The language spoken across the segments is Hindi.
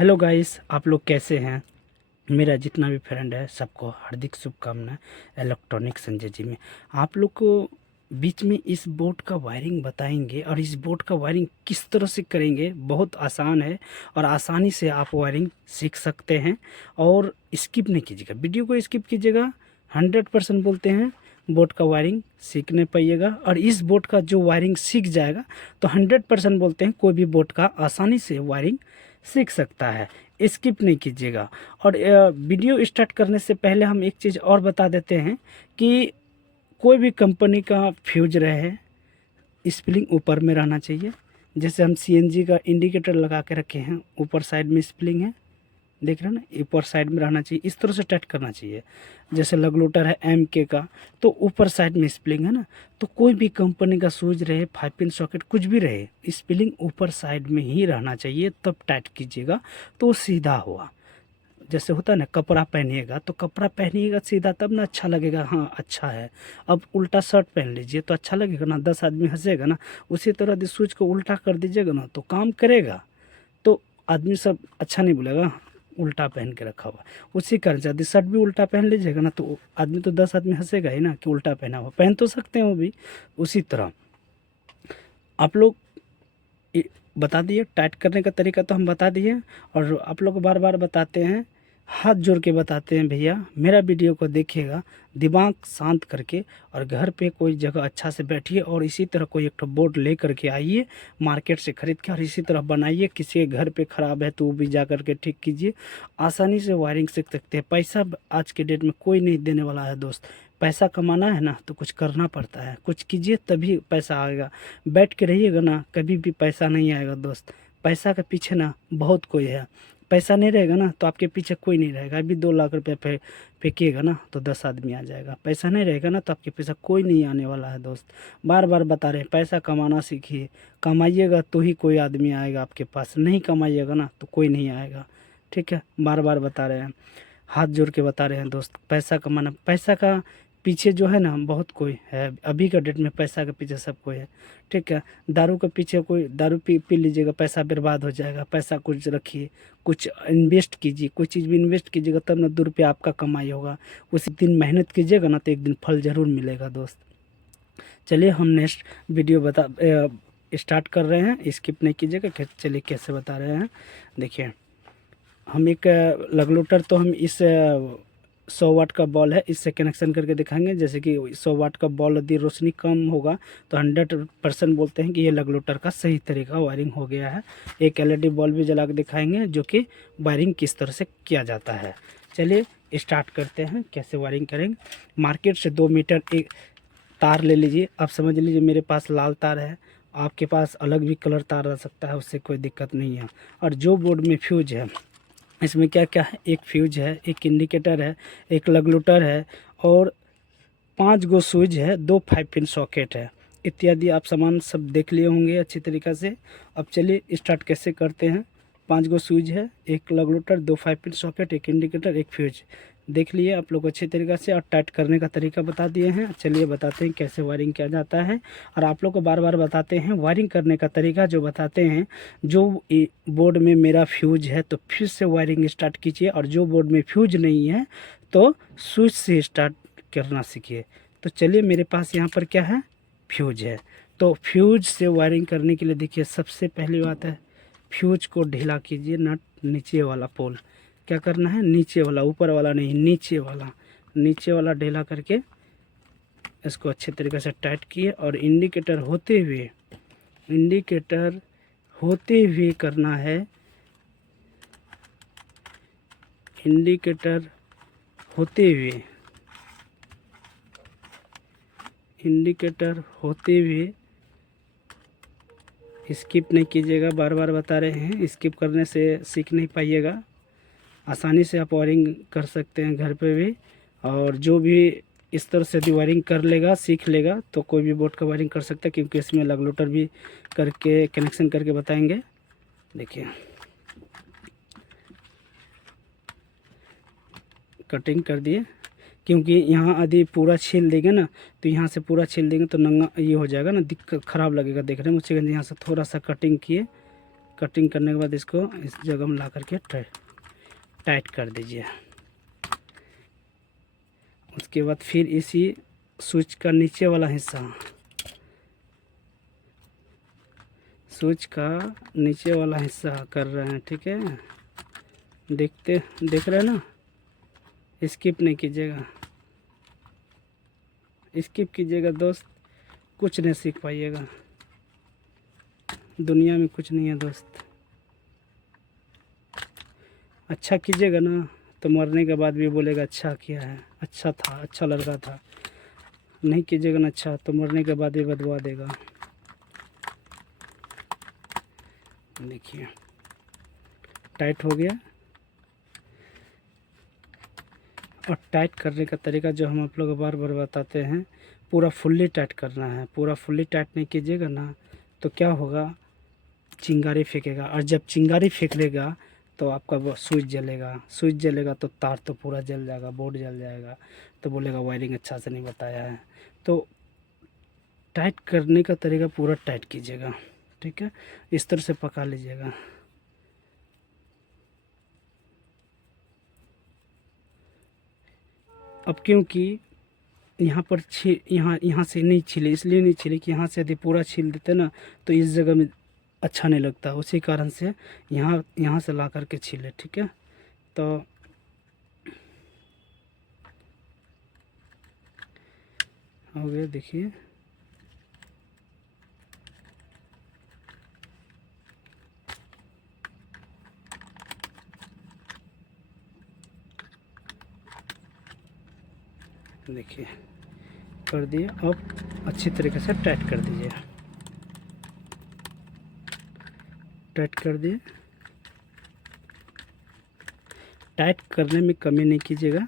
हेलो गाइस, आप लोग कैसे हैं। मेरा जितना भी फ्रेंड है सबको हार्दिक शुभकामनाएं इलेक्ट्रॉनिक संजय जी में। आप लोग को बीच में इस बोर्ड का वायरिंग बताएंगे और इस बोर्ड का वायरिंग किस तरह से करेंगे। बहुत आसान है और आसानी से आप वायरिंग सीख सकते हैं। और स्किप नहीं कीजिएगा, वीडियो को स्किप कीजिएगा। 100% बोलते हैं बोर्ड का वायरिंग सीख नहीं पाइएगा। और इस बोर्ड का जो वायरिंग सीख जाएगा तो 100% बोलते हैं कोई भी बोर्ड का आसानी से वायरिंग सीख सकता है। स्किप नहीं कीजिएगा। और वीडियो स्टार्ट करने से पहले हम एक चीज़ और बता देते हैं कि कोई भी कंपनी का फ्यूज रहे स्प्रिंग ऊपर में रहना चाहिए। जैसे हम सीएनजी का इंडिकेटर लगा के रखे हैं, ऊपर साइड में स्प्रिंग है, देख रहे हैं ना, ऊपर साइड में रहना चाहिए। इस तरह से टाइट करना चाहिए। जैसे लगलोटर है एम के का, तो ऊपर साइड में स्प्रिंग है ना। तो कोई भी कंपनी का सूज रहे, 5 पिन सॉकेट कुछ भी रहे, स्प्रिंग ऊपर साइड में ही रहना चाहिए, तब टाइट कीजिएगा तो वो सीधा हुआ। जैसे होता है ना, कपड़ा पहनिएगा तो कपड़ा पहनिएगा सीधा, तब ना अच्छा लगेगा, हाँ अच्छा है। अब उल्टा शर्ट पहन लीजिए तो अच्छा लगेगा ना, 10 आदमी हंसेगा ना। उसी तरह यदि सूज को उल्टा कर दीजिएगा ना तो काम करेगा, तो आदमी सब अच्छा नहीं बोलेगा उल्टा पहन के रखा हुआ। उसी कारण यदि शर्ट भी उल्टा पहन लीजिएगा ना तो आदमी तो 10 आदमी हंसेगा ही ना कि उल्टा पहना हुआ। पहन तो सकते हैं वो भी। उसी तरह आप लोग बता दिए टाइट करने का तरीका, तो हम बता दिए। और आप लोग को बार बार बताते हैं, हाथ जोड़ के बताते हैं, भैया मेरा वीडियो को देखिएगा दिमाग शांत करके, और घर पे कोई जगह अच्छा से बैठिए और इसी तरह कोई एक बोर्ड ले करके आइए मार्केट से खरीद के, और इसी तरह बनाइए। किसी के घर पे ख़राब है तो वो भी जा करके ठीक कीजिए। आसानी से वायरिंग सीख सकते हैं। पैसा आज के डेट में कोई नहीं देने वाला है दोस्त। पैसा कमाना है ना तो कुछ करना पड़ता है, कुछ कीजिए तभी पैसा आएगा। बैठ के रहिएगा ना कभी भी पैसा नहीं आएगा दोस्त। पैसा के पीछे ना बहुत कोई है। पैसा नहीं रहेगा ना तो आपके पीछे कोई नहीं रहेगा। अभी 2 लाख रुपये फेंकिएगा ना तो 10 आदमी आ जाएगा। पैसा नहीं रहेगा ना तो आपके पीछे कोई नहीं आने वाला है दोस्त। बार बार बता रहे हैं पैसा कमाना सीखिए। कमाइएगा तो ही कोई आदमी आएगा आपके पास, नहीं कमाइएगा ना तो कोई नहीं आएगा। ठीक है, बार बार बता रहे हैं, हाथ जोड़ के बता रहे हैं दोस्त। पैसा कमाना, पैसा का पीछे जो है ना बहुत कोई है। अभी का डेट में पैसा के पीछे सब कोई है। ठीक है, दारू के पीछे कोई, दारू पी लीजिएगा पैसा बर्बाद हो जाएगा। पैसा कुछ रखिए, कुछ इन्वेस्ट कीजिए, कोई चीज़ भी इन्वेस्ट कीजिएगा तब ना 2 रुपया आपका कमाई होगा। उसी दिन मेहनत कीजिएगा ना तो एक दिन फल ज़रूर मिलेगा दोस्त। चलिए हम नेक्स्ट वीडियो स्टार्ट कर रहे हैं, स्किप नहीं कीजिएगा। चलिए कैसे बता रहे हैं, देखिए। हम एक लगलोटर, तो हम इस 100 वाट का बॉल है, इससे कनेक्शन करके दिखाएंगे। जैसे कि 100 वाट का बॉल यदि रोशनी कम होगा तो 100% बोलते हैं कि ये लगलोटर का सही तरीका वायरिंग हो गया है। एक एलईडी बॉल भी जला के दिखाएंगे जो कि वायरिंग किस तरह से किया जाता है। चलिए स्टार्ट करते हैं कैसे वायरिंग करेंगे। मार्केट से 2 मीटर एक तार ले लीजिए। आप समझ लीजिए मेरे पास लाल तार है, आपके पास अलग भी कलर तार आ सकता है, उससे कोई दिक्कत नहीं है। और जो बोर्ड में फ्यूज है, इसमें क्या क्या है, एक फ्यूज है, एक इंडिकेटर है, एक लगलूटर है, और 5 गो स्विच है, 2 5 पिन सॉकेट है इत्यादि। आप सामान सब देख लिए होंगे अच्छी तरीक़ा से। अब चलिए स्टार्ट कैसे करते हैं। 5 गो स्विच है, एक लगलूटर, 2 5 पिन सॉकेट, एक इंडिकेटर, एक फ्यूज देख लिए आप लोग अच्छी तरीक़ा से। और टाइट करने का तरीका बता दिए हैं। चलिए बताते हैं कैसे वायरिंग किया जाता है। और आप लोग को बार बार बताते हैं वायरिंग करने का तरीका जो बताते हैं। जो बोर्ड में मेरा फ्यूज है तो फिर से वायरिंग स्टार्ट कीजिए, और जो बोर्ड में फ्यूज नहीं है तो स्विच से स्टार्ट करना सीखिए। तो चलिए मेरे पास यहाँ पर क्या है, फ्यूज है। तो फ्यूज से वायरिंग करने के लिए देखिए सबसे पहली बात है, फ्यूज को ढीला कीजिए। नट नीचे वाला पोल क्या करना है, नीचे वाला, ऊपर वाला नहीं, नीचे वाला, नीचे वाला ढीला करके इसको अच्छे तरीके से टाइट किए। और इंडिकेटर होते हुए करना है। इंडिकेटर होते हुए स्किप नहीं कीजिएगा। बार बार बता रहे हैं, स्किप करने से सीख नहीं पाइएगा। आसानी से आप वायरिंग कर सकते हैं घर पे भी। और जो भी इस तरह से यदि वायरिंग कर लेगा, सीख लेगा, तो कोई भी बोर्ड का वायरिंग कर सकता है, क्योंकि इसमें लगलोटर भी करके कनेक्शन करके बताएंगे। देखिए कटिंग कर दिए, क्योंकि यहाँ यदि पूरा छील देंगे ना तो यहाँ से पूरा छील देंगे तो नंगा ये हो जाएगा ना, दिक्कत ख़राब लगेगा देखने में। उससे यहाँ से थोड़ा सा कटिंग किए, कटिंग करने के बाद इसको इस जगह में ला करके टाइट कर दीजिए। उसके बाद फिर इसी स्विच का नीचे वाला हिस्सा, स्विच का नीचे वाला हिस्सा कर रहे हैं, ठीक है। देख रहे हैं ना, स्किप नहीं कीजिएगा, स्किप कीजिएगा दोस्त, कुछ नहीं सीख पाइएगा, दुनिया में कुछ नहीं है दोस्त। अच्छा कीजिएगा ना तो मरने के बाद भी बोलेगा अच्छा किया है, अच्छा था, अच्छा लड़का था। नहीं कीजिएगा ना अच्छा तो मरने के बाद भी बदवा देगा। देखिए टाइट हो गया। और टाइट करने का तरीका जो हम आप लोग बार बार बताते हैं, पूरा फुल्ली टाइट करना है। पूरा फुल्ली टाइट नहीं कीजिएगा ना तो क्या होगा, चिंगारी फेंकेगा, और जब चिंगारी फेंक लेगा तो आपका वो स्विच जलेगा, स्विच जलेगा तो तार तो पूरा जल जाएगा, बोर्ड जल जाएगा, तो बोलेगा वायरिंग अच्छा से नहीं बताया है। तो टाइट करने का तरीका पूरा टाइट कीजिएगा, ठीक है। इस तरह से पका लीजिएगा। अब क्योंकि यहाँ पर यहाँ से नहीं छिले, इसलिए नहीं छिले कि यहाँ से यदि पूरा छील देते ना तो इस जगह में अच्छा नहीं लगता, उसी कारण से यहाँ से ला करके छीले, ठीक है। तो हो गया, देखिए देखिए कर दिए। अब अच्छी तरीके से टाइट कर दीजिए, टाइट कर दिए। टाइट करने में कमी नहीं कीजिएगा,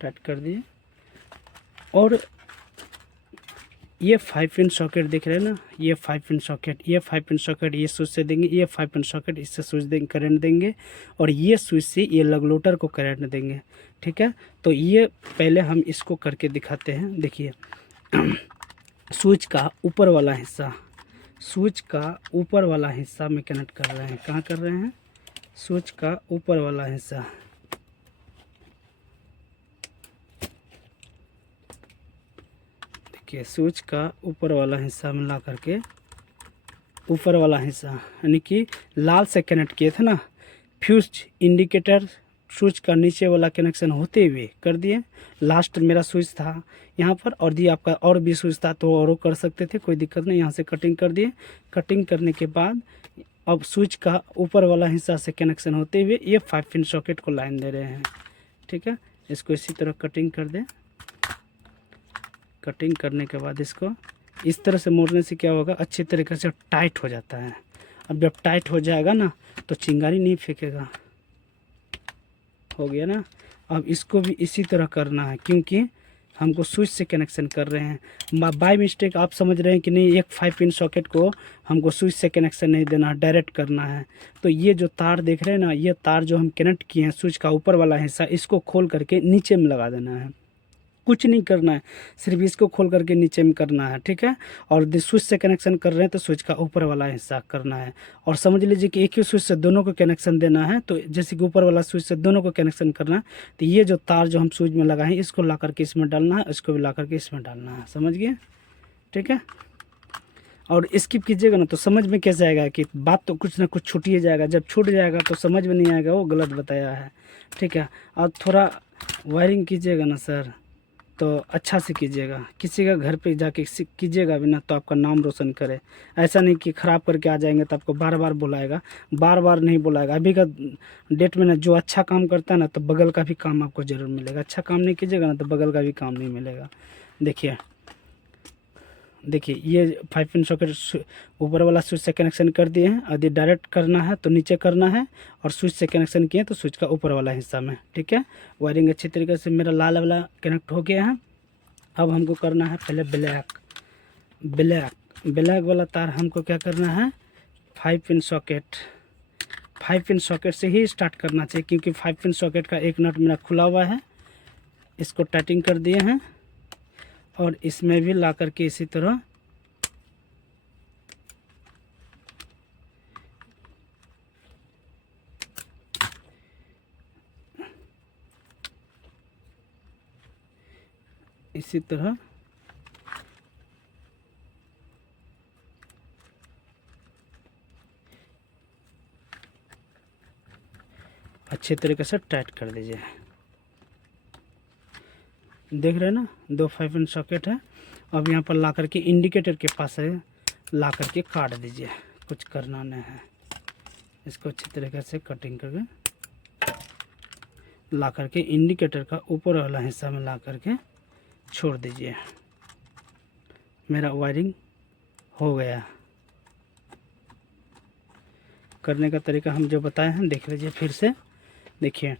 टाइट कर दिए। और ये 5 पिन सॉकेट दिख रहे हैं ना, ये 5 पिन सॉकेट, ये 5 पिन सॉकेट ये स्विच से देंगे, ये 5 पिन सॉकेट इससे स्विच देंगे, करंट देंगे, और ये स्विच से ये लग लोटर को करंट देंगे, ठीक है। तो ये पहले हम इसको करके दिखाते हैं। देखिए स्विच का ऊपर वाला हिस्सा, स्विच का ऊपर वाला हिस्सा में कनेक्ट कर रहे हैं। कहाँ कर रहे हैं, स्विच का ऊपर वाला हिस्सा। देखिए स्विच का ऊपर वाला हिस्सा में ला करके, ऊपर वाला हिस्सा यानी कि लाल से कनेक्ट किए थे ना, फ्यूज इंडिकेटर स्विच का नीचे वाला कनेक्शन होते हुए कर दिए। लास्ट मेरा स्विच था यहाँ पर, और दिए आपका और भी स्विच था तो और कर सकते थे, कोई दिक्कत नहीं। यहाँ से कटिंग कर दिए। कटिंग करने के बाद अब स्विच का ऊपर वाला हिस्सा से कनेक्शन होते हुए ये 5 पिन सॉकेट को लाइन दे रहे हैं, ठीक है। इसको इसी तरह कटिंग कर दें। कटिंग करने के बाद इसको इस तरह से मोड़ने से क्या होगा, अच्छी तरीके से टाइट हो जाता है। अब जब टाइट हो जाएगा ना तो चिंगारी नहीं फेंकेगा। हो गया ना। अब इसको भी इसी तरह करना है, क्योंकि हमको स्विच से कनेक्शन कर रहे हैं। बाय मिस्टेक आप समझ रहे हैं कि नहीं, एक 5 पिन सॉकेट को हमको स्विच से कनेक्शन नहीं देना, डायरेक्ट करना है। तो ये जो तार देख रहे हैं ना, ये तार जो हम कनेक्ट किए हैं स्विच का ऊपर वाला हिस्सा, इसको खोल करके नीचे में लगा देना है। कुछ नहीं करना है, सिर्फ इसको खोल करके नीचे में करना है, ठीक है। और स्विच से कनेक्शन कर रहे हैं तो स्विच का ऊपर वाला हिस्सा करना है। और समझ लीजिए कि एक ही स्विच से दोनों को कनेक्शन देना है, तो जैसे कि ऊपर वाला स्विच से दोनों को कनेक्शन करना है, तो ये जो तार जो हम स्विच में लगाए हैं इसको ला करके इसमें डालना है, इसको भी ला करके इसमें डालना है। समझ गए, ठीक है। और स्किप कीजिएगा ना तो समझ में कैसे आएगा कि बात तो कुछ ना कुछ छूट ही जाएगा। जब छूट जाएगा तो समझ में नहीं आएगा, वो गलत बताया है, ठीक है। और थोड़ा वायरिंग कीजिएगा ना सर तो अच्छा से कीजिएगा। किसी का घर पे जाके कीजिएगा भी ना तो आपका नाम रोशन करे। ऐसा नहीं कि ख़राब करके आ जाएंगे तो आपको बार बार बुलाएगा, बार बार नहीं बुलाएगा। अभी का डेट में ना जो अच्छा काम करता है ना तो बगल का भी काम आपको ज़रूर मिलेगा। अच्छा काम नहीं कीजिएगा ना तो बगल का भी काम नहीं मिलेगा। देखिए ये 5 पिन सॉकेट ऊपर वाला स्विच से कनेक्शन कर दिए हैं। यदि डायरेक्ट करना है तो नीचे करना है, और स्विच से कनेक्शन किए तो स्विच का ऊपर वाला हिस्सा में, ठीक है। वायरिंग अच्छी तरीके से मेरा लाल वाला कनेक्ट हो गया है। अब हमको करना है पहले ब्लैक वाला तार हमको क्या करना है, 5 पिन सॉकेट से ही स्टार्ट करना चाहिए, क्योंकि 5 पिन सॉकेट का एक नट मेरा खुला हुआ है इसको टाइटिंग कर दिए हैं और इसमें भी ला करके इसी तरह इसी तरह अच्छे तरीके से टाइट कर दीजिए। देख रहे हैं ना, 2 5 पिन सॉकेट है। अब यहाँ पर ला करके इंडिकेटर के पास है, ला करके काट दीजिए, कुछ करना नहीं है। इसको अच्छी तरीके से कटिंग करके ला करके इंडिकेटर का ऊपर वाला हिस्सा में ला करके छोड़ दीजिए। मेरा वायरिंग हो गया। करने का तरीका हम जो बताए हैं देख लीजिए फिर से। देखिए,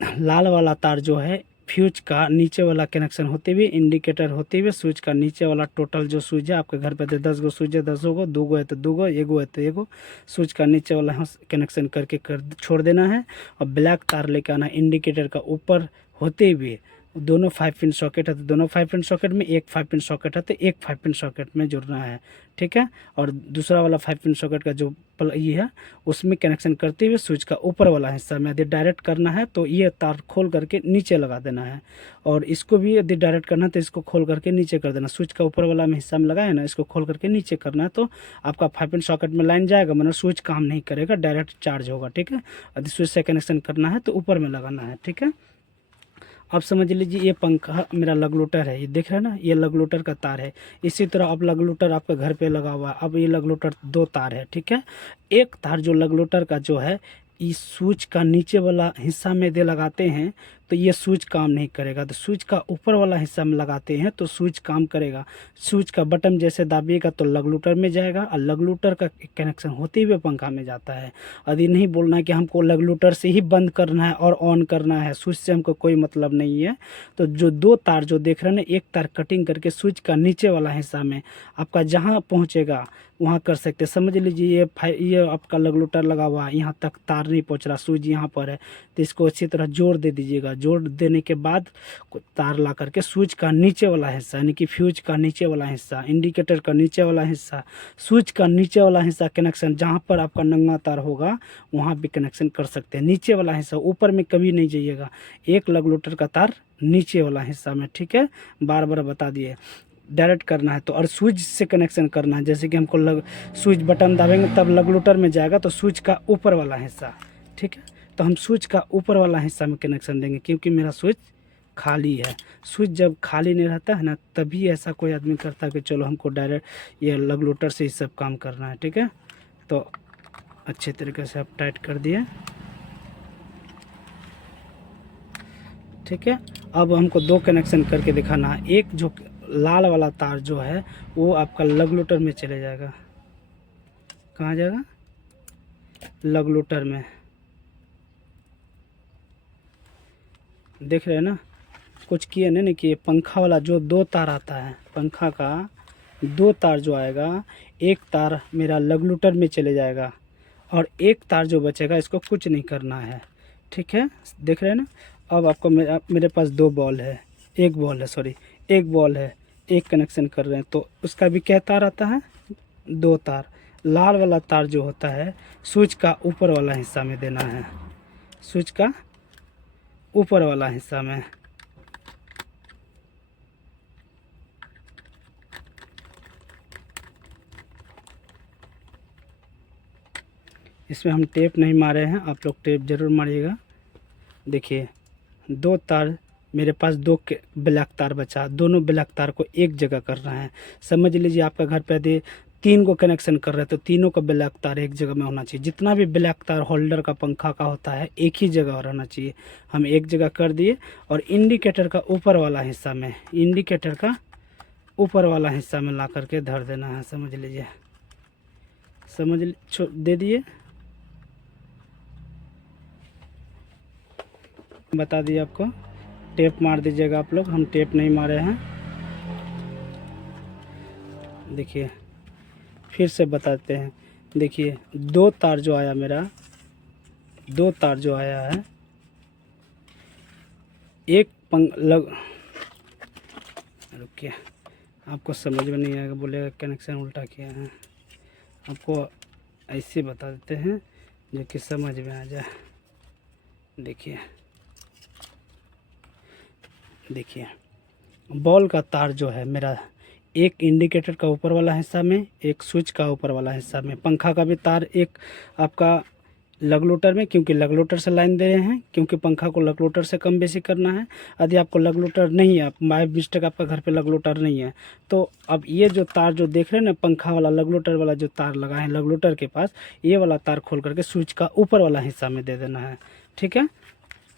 लाल वाला तार जो है फ्यूज का नीचे वाला कनेक्शन होते हुए, इंडिकेटर होते हुए, स्विच का नीचे वाला टोटल जो स्विच है आपके घर पे तो 10 गो स्विच है, 10 गो, 2 गो है तो 2 गो, 1 गो है तो 1 गो, स्विच का नीचे वाला कनेक्शन करके छोड़ देना है। और ब्लैक तार लेकर आना इंडिकेटर का ऊपर होते हुए। दोनों 5 पिन सॉकेट है तो दोनों 5 पिन सॉकेट में, एक 5 पिन सॉकेट है तो एक 5 पिन सॉकेट में जुड़ना है, ठीक है। और दूसरा वाला 5 पिन सॉकेट का जो ये है उसमें कनेक्शन करते हुए स्विच का ऊपर वाला हिस्सा में यदि डायरेक्ट करना है तो ये तार खोल करके नीचे लगा देना है। और इसको भी यदि डायरेक्ट करना है तो इसको खोल करके नीचे कर देना। स्विच का ऊपर वाला में हिस्सा में लगाए ना, इसको खोल करके नीचे करना है तो आपका 5 पिन सॉकेट में लाइन जाएगा, मतलब स्विच काम नहीं करेगा, डायरेक्ट चार्ज होगा, ठीक है। यदि स्विच से कनेक्शन करना है तो ऊपर में लगाना है, ठीक है। अब समझ लीजिए ये पंखा मेरा लगलूटर है, ये देख रहे हैं ना, ये लगलूटर का तार है। इसी तरह अब लगलूटर आपके घर पे लगा हुआ है। अब ये लगलूटर 2 तार है, ठीक है। एक तार जो लगलूटर का जो है इस स्विच का नीचे वाला हिस्सा में दे लगाते हैं तो ये स्विच काम नहीं करेगा। तो स्विच का ऊपर वाला हिस्सा में लगाते हैं तो स्विच काम करेगा। स्विच का बटन जैसे दाबिएगा तो लगलूटर में जाएगा और लगलूटर का कनेक्शन होते हुए पंखा में जाता है। यदि नहीं बोलना है कि हमको लगलूटर से ही बंद करना है और ऑन करना है, स्विच से हमको कोई मतलब नहीं है, तो जो 2 तार जो देख रहे हैं ना, एक तार कटिंग करके स्विच का नीचे वाला हिस्सा में आपका जहाँ पहुँचेगा वहाँ कर सकते हैं। समझ लीजिए ये आपका लगलूटर लगा हुआ है, यहाँ तक तार नहीं पहुँच रहा, स्विच यहाँ पर है तो इसको अच्छी तरह जोड़ दे दीजिएगा। जोड़ देने के बाद तार ला करके स्विच का नीचे वाला हिस्सा यानी कि फ्यूज का नीचे वाला हिस्सा, इंडिकेटर का नीचे वाला हिस्सा, स्विच का नीचे वाला हिस्सा कनेक्शन जहाँ पर आपका नंगा तार होगा वहाँ भी कनेक्शन कर सकते हैं। नीचे वाला हिस्सा, ऊपर में कभी नहीं जाइएगा, एक लगलूटर का तार नीचे वाला हिस्सा में, ठीक है। बार बार बता दिए, डायरेक्ट करना है तो और स्विच से कनेक्शन करना है। जैसे कि हमको स्विच बटन दबाएंगे तब लगलूटर में जाएगा तो स्विच का ऊपर वाला हिस्सा, ठीक है। तो हम स्विच का ऊपर वाला हिस्सा में कनेक्शन देंगे क्योंकि मेरा स्विच खाली है। स्विच जब खाली नहीं रहता है ना तभी ऐसा कोई आदमी करता है कि चलो हमको डायरेक्ट ये लगलूटर से ही सब काम करना है, ठीक है। तो अच्छे तरीके से आप टाइट कर दिए, ठीक है। अब हमको 2 कनेक्शन करके दिखाना है। एक जो लाल वाला तार जो है वो आपका लगलूटर में चले जाएगा। कहाँ जाएगा? लगलूटर में। देख रहे हैं ना, कुछ किए नहीं किए। पंखा वाला जो 2 तार आता है, पंखा का 2 तार जो आएगा, एक तार मेरा लगलूटर में चले जाएगा और एक तार जो बचेगा इसको कुछ नहीं करना है, ठीक है। देख रहे हैं ना। अब आपको मेरे पास 2 बॉल है, एक बॉल है, एक कनेक्शन कर रहे हैं तो उसका भी क्या तार आता है? 2 तार। लाल वाला तार जो होता है स्विच का ऊपर वाला हिस्सा में देना है, स्विच का ऊपर वाला हिस्सा में। इसमें हम टेप नहीं मारे हैं, आप लोग टेप ज़रूर मारिएगा। देखिए 2 तार मेरे पास, 2 ब्लैक तार बचा, दोनों ब्लैक तार को एक जगह करना है। समझ लीजिए आपका घर पे यदि 3 को कनेक्शन कर रहे हैं तो तीनों का ब्लैक तार एक जगह में होना चाहिए। जितना भी ब्लैक तार होल्डर का पंखा का होता है एक ही जगह रहना चाहिए। हम एक जगह कर दिए और इंडिकेटर का ऊपर वाला हिस्सा में, इंडिकेटर का ऊपर वाला हिस्सा में ला करके धर देना है। समझ लीजिए, दे दिए, बता दिए आपको। टेप मार दीजिएगा आप लोग, हम टेप नहीं मारे हैं। देखिए फिर से बताते हैं। देखिए 2 तार जो आया मेरा, 2 तार जो आया है एक पंख लग रुकिए, आपको समझ में नहीं आएगा, बोलेगा कनेक्शन उल्टा किया है। आपको ऐसे बता देते हैं जो कि समझ में आ जाए। देखिए देखिए, बॉल का तार जो है मेरा, एक इंडिकेटर का ऊपर वाला हिस्सा में, एक स्विच का ऊपर वाला हिस्सा में, पंखा का भी तार एक आपका लगलोटर में, क्योंकि लगलोटर से लाइन दे रहे हैं, क्योंकि पंखा को लगलोटर से कम बेसी करना है। यदि आपको लगलोटर नहीं है, बाय मिस्टेक आपका घर पे लगलोटर नहीं है, तो अब ये जो तार जो देख रहे हैं ना, पंखा वाला लगलोटर वाला जो तार लगा है लगलोटर के पास, ये वाला तार खोल करके स्विच का ऊपर वाला हिस्सा में दे देना है। ठीक है,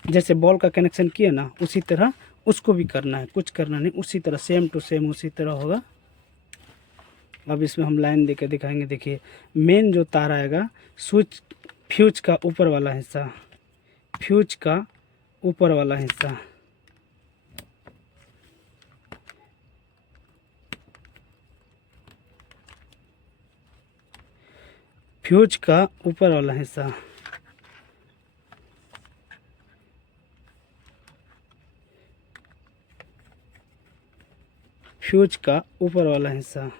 जैसे बॉल का कनेक्शन किए ना, उसी तरह उसको भी करना है, कुछ करना नहीं, उसी तरह सेम टू सेम उसी तरह होगा। अब इसमें हम लाइन देके दिखाएंगे। देखिए, मेन जो तार आएगा स्विच फ्यूज का ऊपर वाला हिस्सा, फ्यूज का ऊपर वाला हिस्सा, फ्यूज का ऊपर वाला हिस्सा, फ्यूज का ऊपर वाला हिस्सा।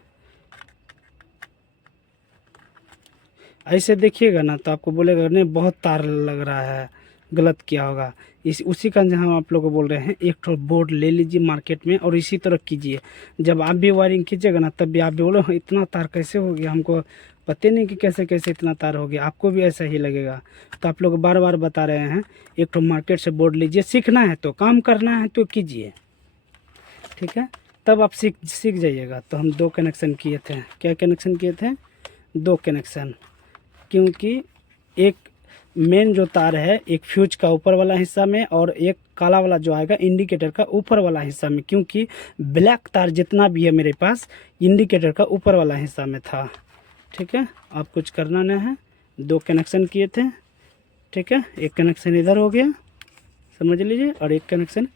ऐसे देखिएगा ना तो आपको बोलेगा नहीं बहुत तार लग रहा है, गलत किया होगा। इस उसी का हम आप लोगों को बोल रहे हैं, एक तो बोर्ड ले लीजिए मार्केट में और इसी तरह कीजिए। जब आप भी वायरिंग कीजिएगा ना, तब भी आप भी बोलो इतना तार कैसे हो गया, हमको पता नहीं कि कैसे कैसे इतना तार हो गया। आपको भी ऐसा ही लगेगा। तो आप लोग बार बार बता रहे हैं, एक तो मार्केट से बोर्ड लीजिए, सीखना है तो, काम करना है तो कीजिए। ठीक है, तब आप सीख जाइएगा। तो हम 2 कनेक्शन किए थे। क्या कनेक्शन किए थे? 2 कनेक्शन, क्योंकि एक मेन जो तार है एक फ्यूज का ऊपर वाला हिस्सा में, और एक काला वाला जो आएगा इंडिकेटर का ऊपर वाला हिस्सा में, क्योंकि ब्लैक तार जितना भी है मेरे पास इंडिकेटर का ऊपर वाला हिस्सा में था। ठीक है, अब कुछ करना नहीं है, 2 कनेक्शन किए थे। ठीक है, एक कनेक्शन इधर हो गया, समझ लीजिए, और एक कनेक्शन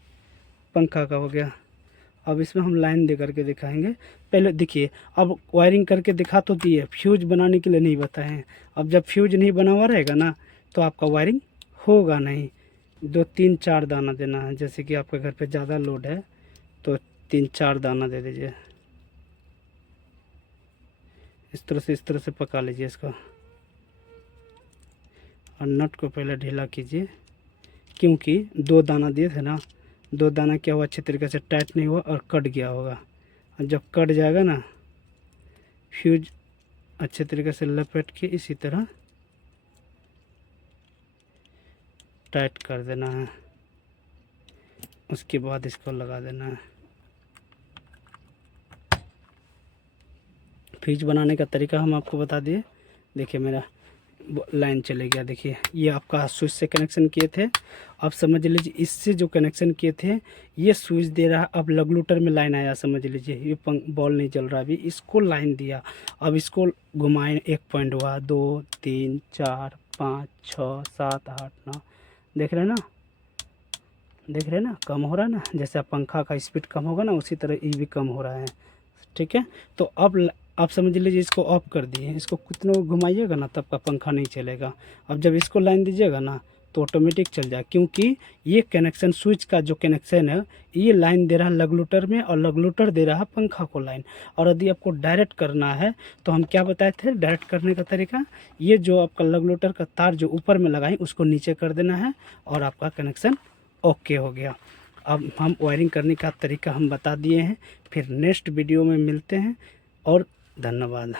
पंखा का हो गया। अब इसमें हम लाइन दे करके दिखाएंगे। पहले देखिए, अब वायरिंग करके दिखा तो दिए, फ्यूज बनाने के लिए नहीं बताए हैं। अब जब फ्यूज नहीं बना हुआ रहेगा ना, तो आपका वायरिंग होगा नहीं। 2 3 4 दाना देना है। जैसे कि आपके घर पे ज़्यादा लोड है तो 3 4 दाना दे दीजिए। इस तरह से पका लीजिए इसको, और नट को पहले ढीला कीजिए, क्योंकि 2 दाना दिए थे ना, 2 दाना क्या हुआ, अच्छे तरीके से टाइट नहीं हुआ और कट गया होगा। और जब कट जाएगा ना, फ्यूज अच्छे तरीके से लपेट के इसी तरह टाइट कर देना है। उसके बाद इसको लगा देना है। फ्यूज बनाने का तरीका हम आपको बता दिए। देखिए मेरा लाइन चले गया। देखिए, ये आपका स्विच से कनेक्शन किए थे। अब समझ लीजिए, इससे जो कनेक्शन किए थे ये स्विच दे रहा, अब लगलूटर में लाइन आया, समझ लीजिए ये बॉल नहीं चल रहा अभी, इसको लाइन दिया। अब इसको घुमाए, 1 पॉइंट हुआ, 2 3 4 5 6 7 8 9, देख रहे हैं ना, देख रहे हैं ना, कम हो रहा है ना। जैसे पंखा का स्पीड कम होगा ना, उसी तरह ये भी कम हो रहा है। ठीक है, तो अब आप समझ लीजिए इसको ऑफ कर दिए, इसको कितना घुमाइएगा ना तब का पंखा नहीं चलेगा। अब जब इसको लाइन दीजिएगा ना तो ऑटोमेटिक चल जाए, क्योंकि ये कनेक्शन स्विच का जो कनेक्शन है ये लाइन दे रहा है लगलूटर में, और लगलूटर दे रहा है पंखा को लाइन। और यदि आपको डायरेक्ट करना है तो हम क्या बताए थे डायरेक्ट करने का तरीका, ये जो आपका लगलूटर का तार जो ऊपर में लगाएं उसको नीचे कर देना है, और आपका कनेक्शन ओके हो गया। अब हम वायरिंग करने का तरीका हम बता दिए हैं। फिर नेक्स्ट वीडियो में मिलते हैं, और धन्यवाद।